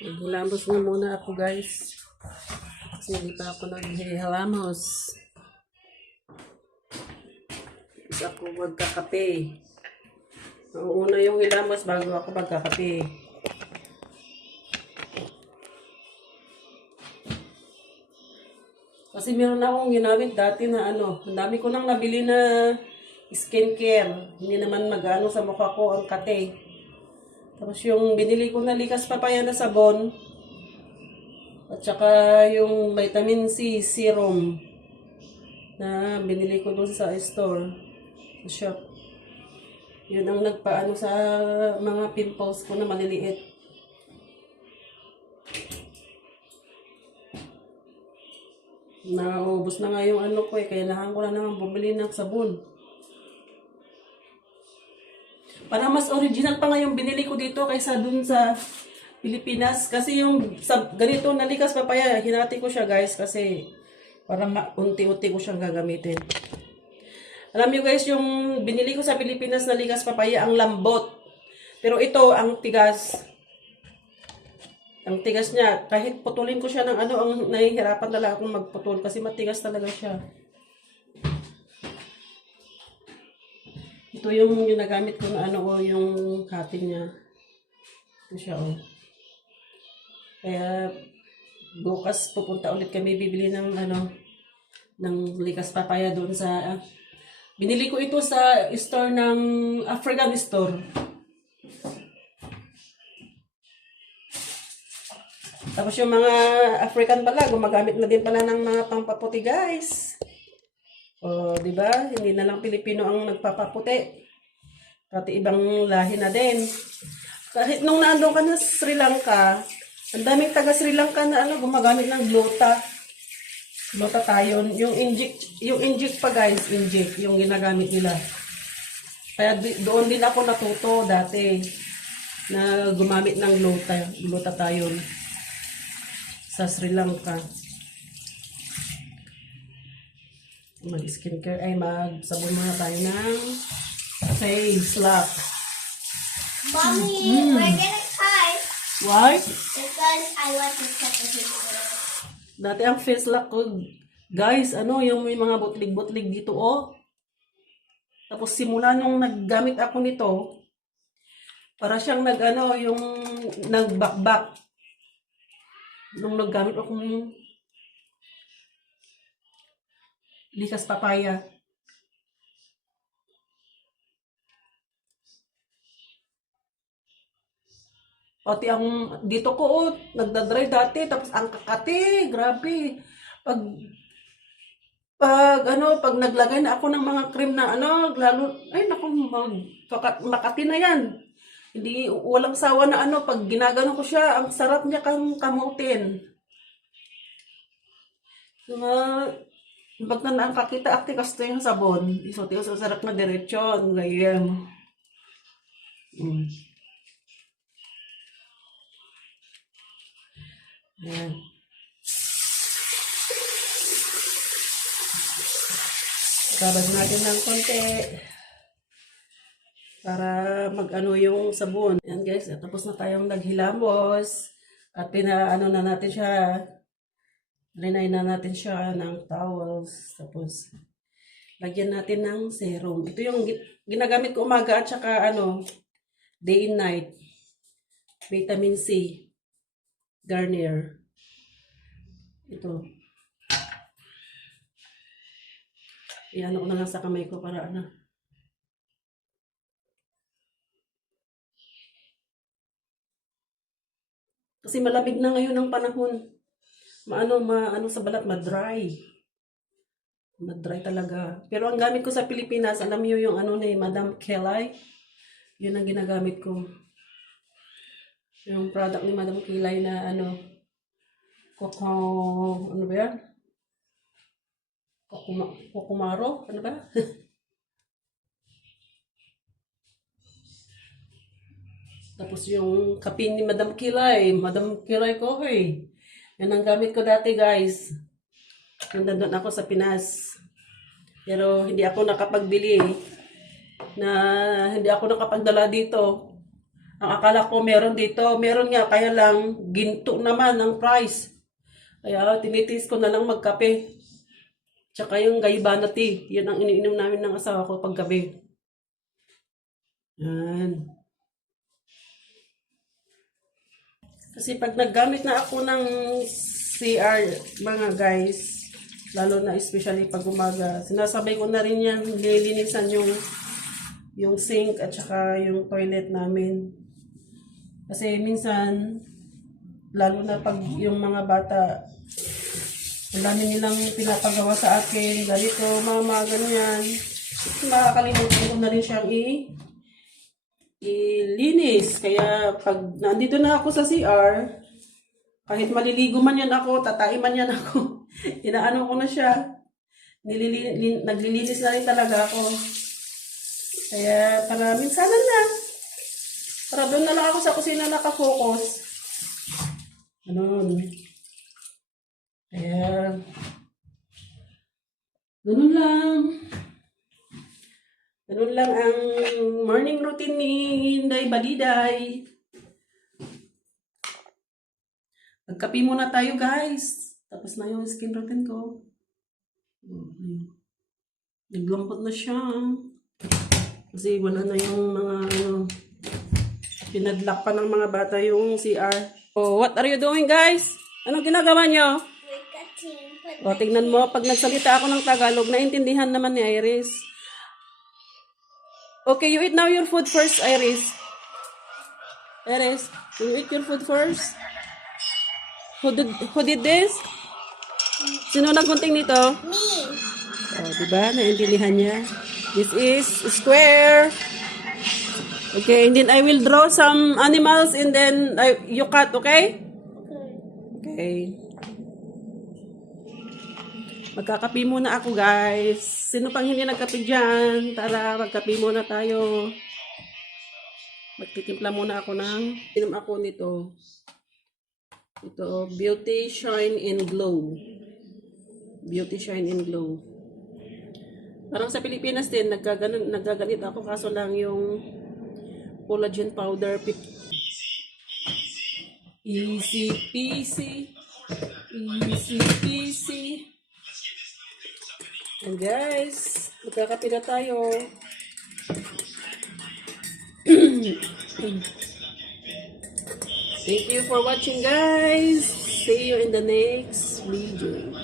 Naghilamos na muna ako guys. Kasi hindi pa ako naghihilamos. Kasi ako magkakape. Una yung hilamos bago ako magkakape. Kasi meron akong ginamit dati na ang dami ko nang nabili na skincare. Hindi naman mag-ano sa mukha ko ang kate. Tapos yung binili ko na likas papaya na sabon. At saka yung vitamin C serum na binili ko doon sa store, sa shop. Yun ang nagpaano sa mga pimples ko na maliliit. Naubos na nga yung ano ko kailangan ko na naman bumili ng sabon. Parang mas original pa nga yung binili ko dito kaysa dun sa Pilipinas. Kasi yung sa ganito na likas papaya, hinati ko siya guys kasi para unti-unti ko siyang gagamitin. Alam niyo guys, yung binili ko sa Pilipinas na likas papaya, ang lambot. Pero ito, ang tigas. Ang tigas niya, kahit putulin ko siya ng ang nahihirapan talaga akong magputol kasi matigas talaga siya. Ito yung ginagamit ko na yung cutting niya. Ito siya Kaya bukas pupunta ulit kami bibili ng ng likas papaya doon sa binili ko ito sa store ng African store. Tapos yung mga African pala, gumagamit na din pala ng mga pangpaputi guys. Di ba? Hindi na lang Pilipino ang nagpapaputi. Pati ibang lahi na din. Kahit nung naandun ka na sa Sri Lanka, ang daming taga Sri Lanka na gumagamit ng gluta. Glutathione. Yung inject pa guys, inject yung ginagamit nila. Kaya doon din ako natuto dati na gumamit ng glutathione sa Sri Lanka. Mag-skincare ay magsabon muna tayo ng face lock. Mommy, we're gonna try. Why? Because I want to check the video. Dati ang face lock ko, guys, yung may mga butlig-butlig dito, Tapos simula nung naggamit ako nito, para siyang yung nagbakbak. Nung naggamit ako ng likas papaya. Pati ang dito ko nagdadry dati tapos ang kakati, grabe. Pag naglagay na ako ng mga cream na lalo ay naku makati na yan. Hindi walang sawa na pag ginagano ko siya, ang sarap niya kang kamutin. Pag na ang kakita akti kasto yung sabon, isuti sa sarap na diretsyon, ganyan. Ayan. Sabad natin ng konti para mag-ano yung sabon. Ayan guys, tapos na tayong naghilamos at pinaano na natin siya. Rinay na natin siya ng towels. Tapos lagyan natin ng serum. Ito yung ginagamit ko umaga at saka day and night. Vitamin C. Garnier. Ito. Iyan ko na lang sa kamay ko para Kasi malamig na ngayon ang panahon. Maano sa balat, ma-dry. Ma-dry talaga. Pero ang gamit ko sa Pilipinas, alam niyo yung ni Madam Kilay. Yun ang ginagamit ko. Yung product ni Madam Kilay na ano ba yan? Kokumaro? Ano ba? Tapos yung kape ni Madam Kilay Coffee. Yan ang gamit ko dati guys. Nandun ako sa Pinas. Pero hindi ako nakapagbili. Hindi ako nakapagdala dito. Ang akala ko meron dito. Meron nga, kaya lang ginto naman ang price. Kaya tinitiis ko na lang magkape. Tsaka yung gaibana tea. Yan ang iniinom namin ng asawa ko paggabi. Yan. Kasi pag naggamit na ako ng CR, mga guys, lalo na especially pag umaga, sinasabay ko na rin yan, nililinisan yung sink at saka yung toilet namin. Kasi minsan, lalo na pag yung mga bata, ang dami nilang pinapagawa sa akin, ganito, mama, ganyan. Makakalimutan ko na rin siyang ilinis. Kaya pag nandito na ako sa CR, kahit maliligo man yan ako, tatai man yan ako, inaano ko na siya. Naglilinis na rin talaga ako. Kaya para minsanan lang. Para doon na lang ako sa kusina nakafocus. Ganun. Kaya, ganun lang. Ganun lang ang morning routine ni Inday Badiday. Magkape muna tayo, guys. Tapos na yung skin routine ko. Naglampot na siya. Kasi wala na yung mga pinadlock pa ng mga bata yung CR. Oh, what are you doing, guys? Anong ginagawa nyo? We're cutting. O, tingnan mo, pag nagsalita ako ng Tagalog, naintindihan naman ni Iris. Okay, you eat now your food first, Iris. Iris, you eat your food first? Who did this? Sino naggunting nito? Me. Oh, diba? Naintindihan niya. This is square. Okay, and then I will draw some animals and then you cut, okay? Okay. Magkakape muna ako, guys. Sino pang hindi nagkape dyan? Tara, magkape muna tayo. Magtitimpla muna ako inom ako nito. Ito, Beauty Shine and Glow. Beauty Shine and Glow. Parang sa Pilipinas din, naggaganit ako, kaso lang yung collagen powder. Easy peasy. Easy peasy. And guys, magkakape na tayo. Thank you for watching, guys. See you in the next video.